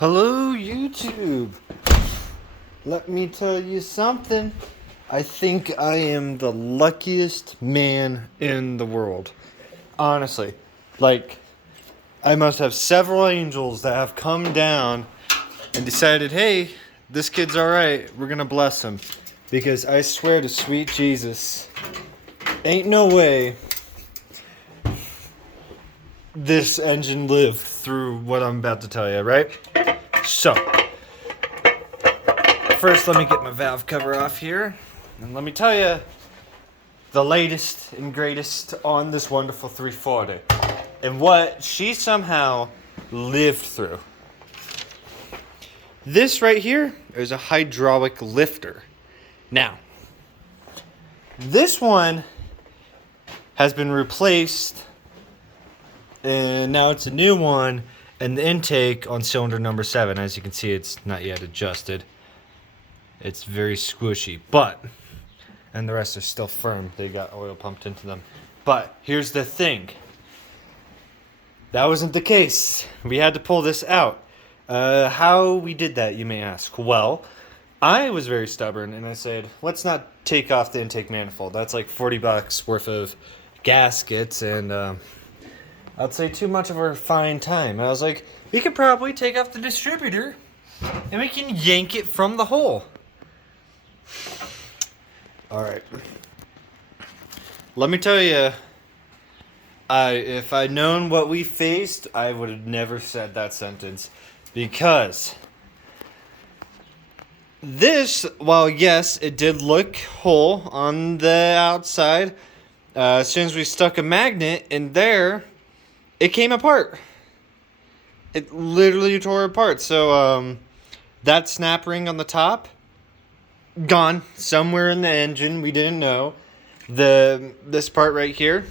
Hello, YouTube. Let me tell you something. I think I am the luckiest man in the world. Honestly. I must have several angels that have come down and decided, hey, this kid's alright. We're gonna bless him. Because I swear to sweet Jesus, ain't no way this engine lived through what I'm about to tell you, right? So, first let me get my valve cover off here. And let me tell you the latest and greatest on this wonderful 340. And what she somehow lived through. This right here is a hydraulic lifter. Now, this one has been replaced and now it's a new one, and the intake on cylinder number 7, as you can see, it's not yet adjusted. It's very squishy, and the rest are still firm. They got oil pumped into them. But here's the thing. That wasn't the case. We had to pull this out. How we did that, you may ask. Well, I was very stubborn, and I said, let's not take off the intake manifold. That's like $40 worth of gaskets, and I'd say too much of our fine time. I was like, we could probably take off the distributor and we can yank it from the hole. Alright. Let me tell you, if I'd known what we faced, I would have never said that sentence. Because this, while yes, it did look whole on the outside, as soon as we stuck a magnet in there, it came apart. It literally tore apart. So, that snap ring on the top, gone somewhere in the engine. We didn't know. This part right here,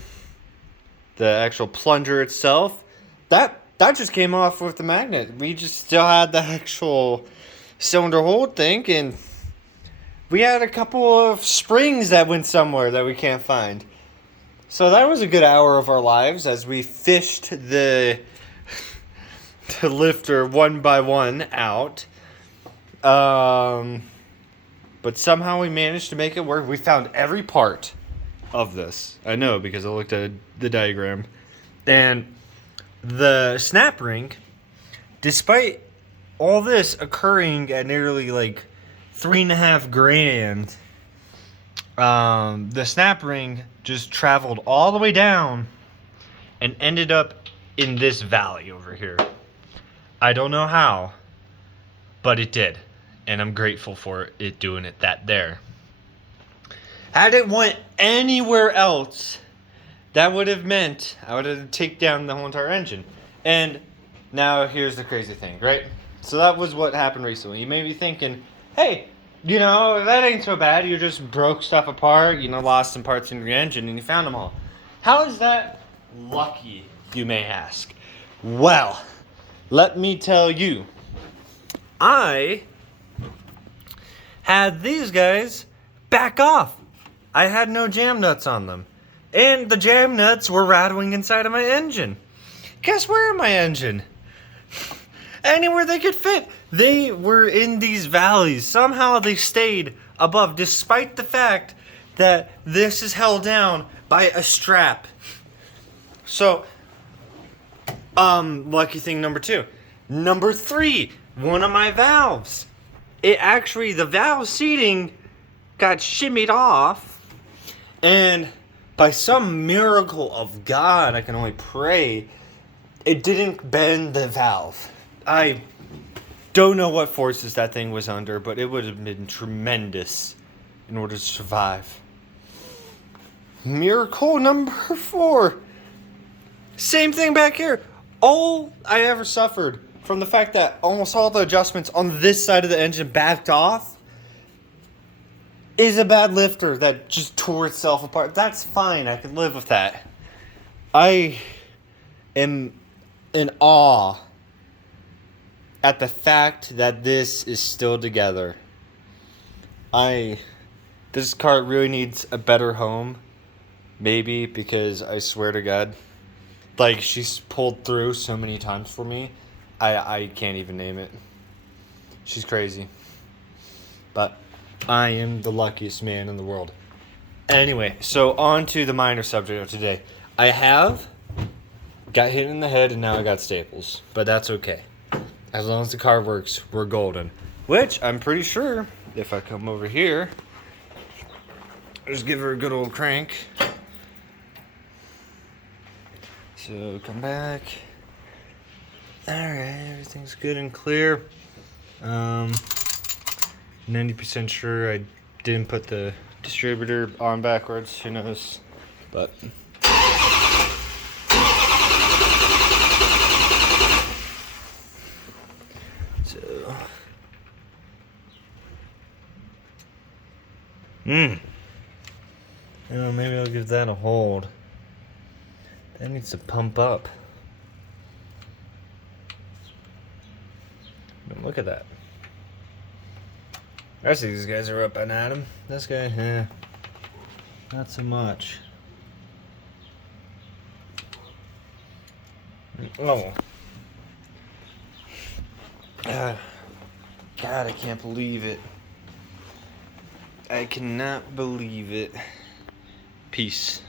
the actual plunger itself, that just came off with the magnet. We just still had the actual cylinder hold thing, and we had a couple of springs that went somewhere that we can't find. So that was a good hour of our lives as we fished the lifter one by one out. But somehow we managed to make it work. We found every part of this. I know because I looked at the diagram. And the snap ring, despite all this occurring at nearly like $3,500, the snap ring just traveled all the way down and ended up in this valley over here. I don't know how, but it did, and I'm grateful for it doing it there. Had it went anywhere else, that would have meant I would have taken down the whole entire engine. And now here's the crazy thing, right? So that was what happened recently. You may be thinking, hey, that ain't so bad. You just broke stuff apart, lost some parts in your engine, and you found them all. How is that lucky, you may ask? Well, let me tell you. I had these guys back off. I had no jam nuts on them. And the jam nuts were rattling inside of my engine. Guess where in my engine? Anywhere they could fit. They were in these valleys. Somehow they stayed above, despite the fact that this is held down by a strap. So, lucky thing number 2. Number 3, one of my valves. The valve seating got shimmied off. And by some miracle of God, I can only pray, it didn't bend the valve. I don't know what forces that thing was under, but it would have been tremendous in order to survive. Miracle number 4. Same thing back here. All I ever suffered from the fact that almost all the adjustments on this side of the engine backed off is a bad lifter that just tore itself apart. That's fine. I can live with that. I am in awe at the fact that this is still together. This car really needs a better home. Maybe because I swear to God, she's pulled through so many times for me. I can't even name it. She's crazy. But I am the luckiest man in the world. Anyway, so on to the minor subject of today. I have got hit in the head and now I got staples. But that's okay. As long as the car works, we're golden. Which I'm pretty sure if I come over here, just give her a good old crank. So come back. Alright, everything's good and clear. 90% sure I didn't put the distributor on backwards. Who knows? But so maybe I'll give that a hold. That needs to pump up. But look at that. The rest of these guys are up and at him. This guy, not so much. Oh. God, I can't believe it. I cannot believe it. Peace.